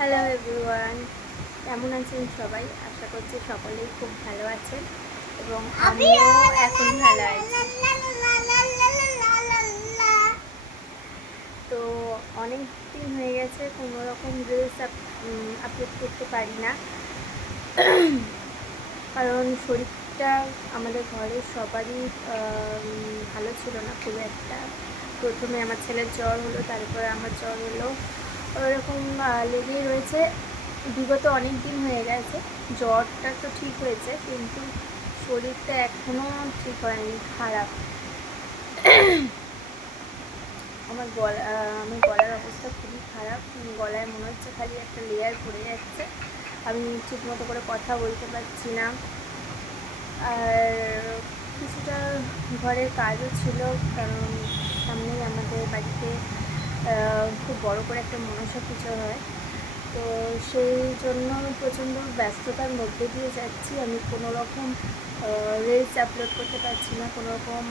Hello everyone, কেমন আছেন সবাই? আশা করছি সকলেই খুব ভালো আছেন এবং আমিও এখন ভালো আছি। তো অনেক দিন হয়ে গেছে কোনো রকম রিলস আপলোড করতে পারি না, কারণ শরীরটা আমাদের ঘরের সবারই ভালো ছিল না খুব একটা। প্রথমে আমার ছেলের জ্বর হলো, তারপরে আমার জ্বর হলো, ওরকম লেগেই রয়েছে। বিগত অনেক দিন হয়ে গেছে। জ্বরটা তো ঠিক হয়েছে, কিন্তু শরীরটা এখনও ঠিক হয়নি, খারাপ। আমার গলার অবস্থা খুবই খারাপ। গলায় মনে হচ্ছে খালি একটা লেয়ার পড়ে যাচ্ছে। আমি ঠিক মতো করে কথা বলতে পারছি না। আর কিছুটা ঘরের কাজও ছিল, কারণ সামনেই আমাদের বাড়িতে খুব বড় করে একটা মনসা পুজো হয়। তো সেই জন্য প্রচণ্ড ব্যস্ততার মধ্যে দিয়ে যাচ্ছি। আমি কোনো রকম রিলস আপলোড করতে পারছি না, কোনো রকম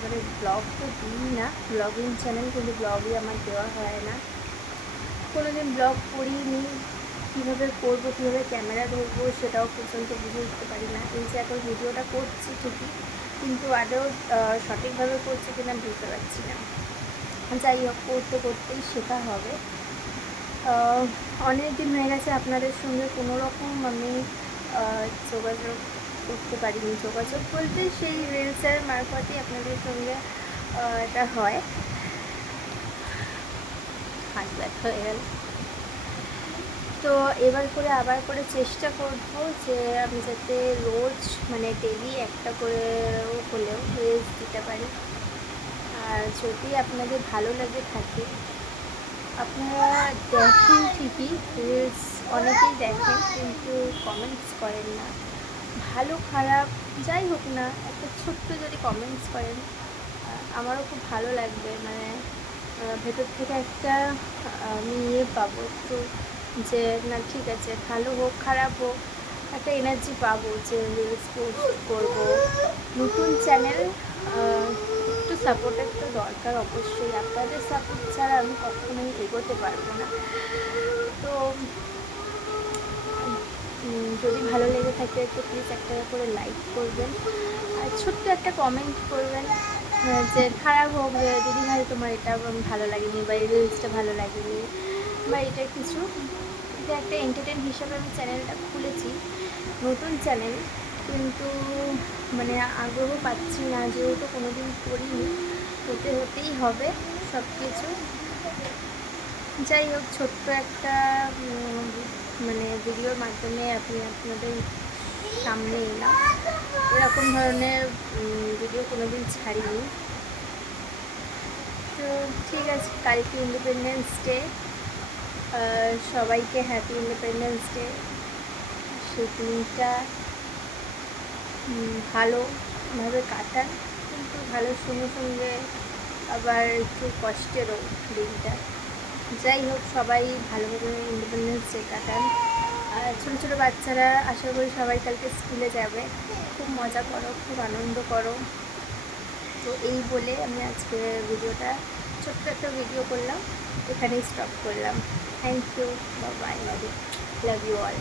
মানে ব্লগ তো দিই না, ব্লগিং চ্যানেল, কিন্তু ব্লগই আমার দেওয়া হয় না। কোনো দিন ব্লগ করিনি, কীভাবে করবো, কীভাবে ক্যামেরা ধরবো সেটাও পর্যন্ত বুঝে উঠতে পারি না। এই যে এখন ভিডিওটা করছি ঠিকই, কিন্তু আদৌ সঠিকভাবে করছি কিনা বুঝতে পারছি না। যাই হোক, করতে করতেই শেখা হবে। অনেক দিন হয়ে গেছে আপনাদের সঙ্গে কোনো রকম আমি যোগাযোগ করতে পারিনি। যোগাযোগ বলতে সেই রিলসের মারফতই আপনাদের সঙ্গে এটা হয়। হাত ব্যথা হয়ে গেল। তো আবার করে চেষ্টা করব যে আমি যাতে রোজ মানে ডেলি একটা করে হলেও রিলস দিতে পারি। আর যদি আপনাদের ভালো লাগে থাকে, আপনারা দেখেন ঠিকই, রিলস অনেকেই দেখেন, কিন্তু কমেন্টস করেন না। ভালো খারাপ যাই হোক না, একটা ছোট্ট যদি কমেন্টস করেন আমারও খুব ভালো লাগবে। মানে ভেতর থেকে একটা আমি পাবো একটু, যে না ঠিক আছে, ভালো হোক খারাপ হোক একটা এনার্জি পাবো যে রিলস পোস্ট করবো। নতুন চ্যানেল, একটু সাপোর্টের তো দরকার অবশ্যই। আপনাদের সাপোর্ট ছাড়া আমি কখনোই এগোতে পারবো না। তো যদি ভালো লেগে থাকে তো প্লিজ একটা করে লাইক করবেন আর ছোট্ট একটা কমেন্ট করবেন, যে খারাপ হোক, যে দিদিভাই তোমার এটা ভালো লাগেনি বা এই রিলসটা ভালো লাগেনি বা এটা কিছু। এটা একটা এন্টারটেন হিসাবে আমি চ্যানেলটা খুলেছি, নতুন চ্যানেল, কিন্তু মানে আগ্রহ পাচ্ছি না, যেহেতু কোনো দিন করিনি, হতেই হবে সব কিছু। যাই হোক, ছোট্ট একটা মানে ভিডিওর মাধ্যমে আপনি আপনাদের সামনে এলাম। এরকম ধরনের ভিডিও কোনোদিন ছাড়িনি। তো ঠিক আছে, কালকে ইন্ডিপেন্ডেন্স ডে, সবাইকে হ্যাপি ইন্ডিপেন্ডেন্স ডে। সেই দিনটা ভালোভাবে কাটান, কিন্তু ভালোর সঙ্গে সঙ্গে আবার একটু কষ্টেরও দিনটা। যাই হোক, সবাই ভালোভাবে ইন্ডিপেন্ডেন্স ডে কাটান। আর ছোটো ছোটো বাচ্চারা আশা করি সবাই কালকে স্কুলে যাবে, খুব মজা করো, খুব আনন্দ করো। তো এই বলে আমি আজকে ভিডিওটা, ছোট্ট একটা ভিডিও করলাম, এখানেই স্টপ করলাম। Thank you, bye, love you all.